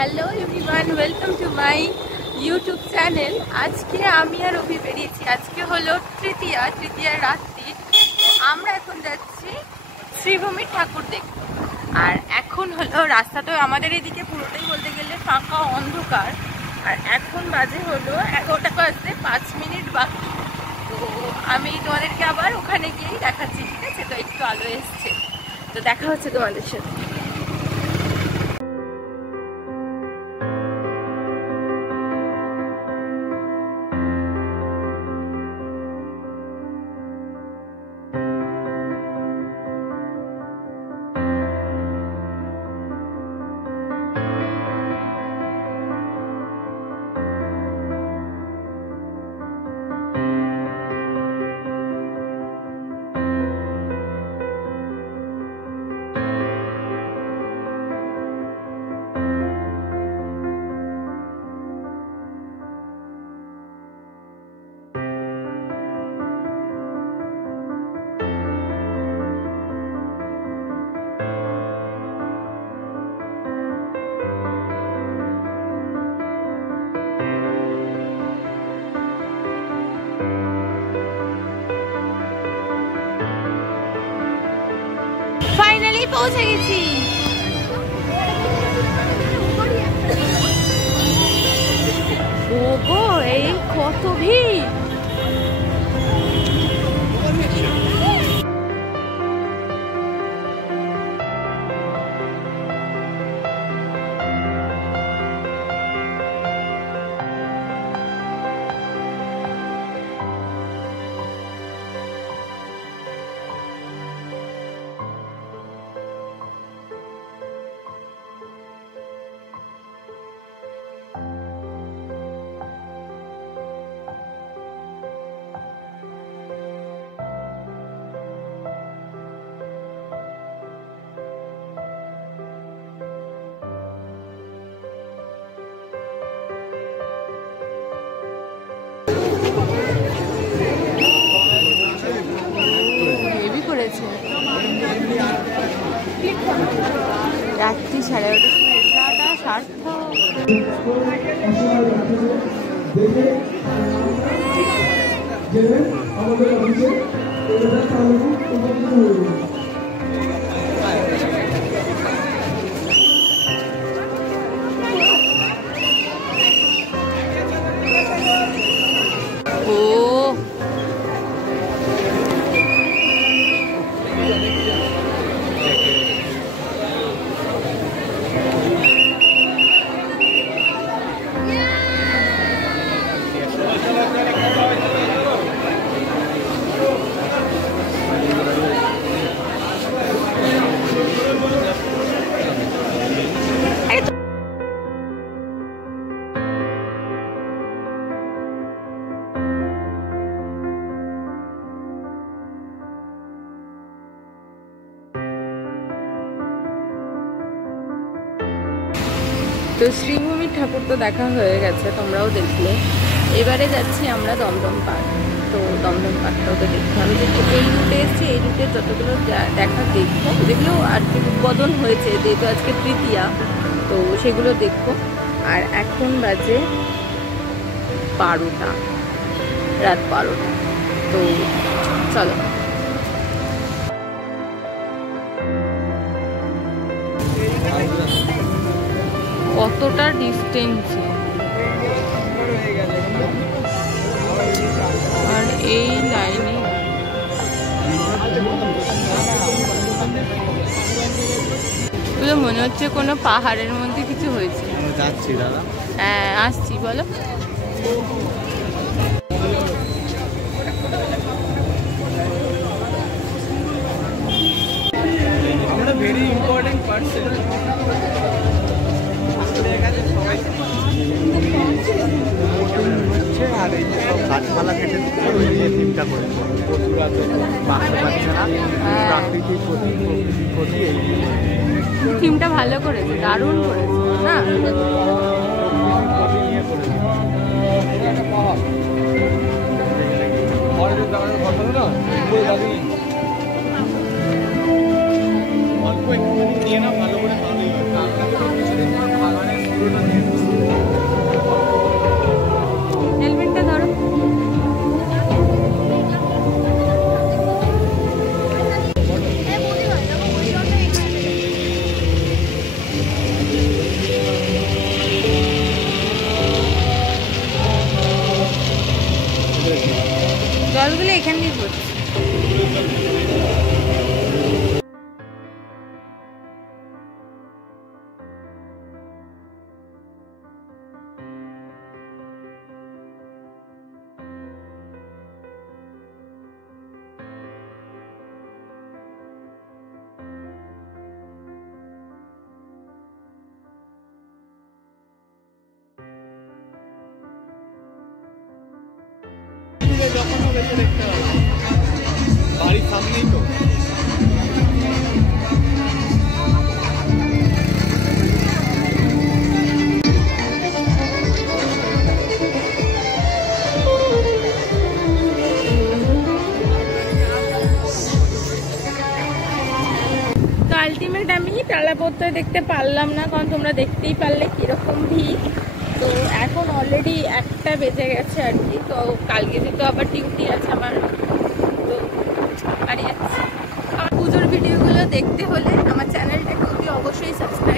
Hello everyone, welcome to my YouTube channel. আজকে আমি আর অভি বেরিয়েছি। আজকে হলো তৃতীয়ার রাত্রি। আমরা এখন যাচ্ছি শ্রীভূমি ঠাকুর দেখতে। আর এখন হলো রাস্তা তো আমাদের এদিকে পুরোটাই বলতে গেলে ফাঁকা অন্ধকার। আর এখন বাজে হলো 11টা বাজতে 5 মিনিট বাকি। তো আমি তোমাদেরকে আবার ওখানে গিয়েই দেখাচ্ছি, ঠিক আছে? তো একটু আলো এসছে, তো দেখা হচ্ছে তোমাদের সাথে। ফাইনালি পৌঁছে গেছি। ওগো, এই কত ভিড়! রাত্রি 11:30 এসাটা সার্থক। তো শ্রীভূমি ঠাকুর তো দেখা হয়ে গেছে, তোমরাও দেখলে। এবারে যাচ্ছি আমরা দমদম পার্ক। তো দমদম পার্কটাও তো দেখতে হবে। যেহেতু এই রুটে এসেছি, এই রুটে যতগুলো দেখা দেখবো, যেগুলো আর কি উদ্বোধন হয়েছে, যেহেতু আজকে তৃতীয়া, তো সেগুলো দেখবো। আর এখন বাজে 12টা, রাত 12টা। তো চলো। কতটা ডিস্টেন্সে, আর এই লাইনে মনে হচ্ছে কোনো পাহাড়ের মধ্যে কিছু হয়েছে। যাচ্ছি দাদা, হ্যাঁ আসছি, বলো। Very important person. আর এই যে সব গাছপালা কেটে দিচ্ছে, ওই যে থিমটা করেছে বাঁচতে পারছে না, প্রাকৃতিক ক্ষতি। এই থিমটা ভালো করেছে, দারুণ করেছে না? অল্প একটু নিয়ে না, ভালো করে বেরিয়ে দেখতে হবে, বাড়ির সামনেই তো। আলটিমেট আমি তালাপত্র দেখতে পারলাম না, কারণ তোমরা দেখতেই পারলে কিরকম ভিড়। তো এখন অলরেডি 1টা বেজে গেছে আর কি। তো কালকে যেহেতু আবার ডিউটি আছে আমার, তো বাড়ি যাচ্ছি। আমার পুজোর ভিডিওগুলো দেখতে হলে আমার চ্যানেলটাকে অবশ্যই সাবস্ক্রাইব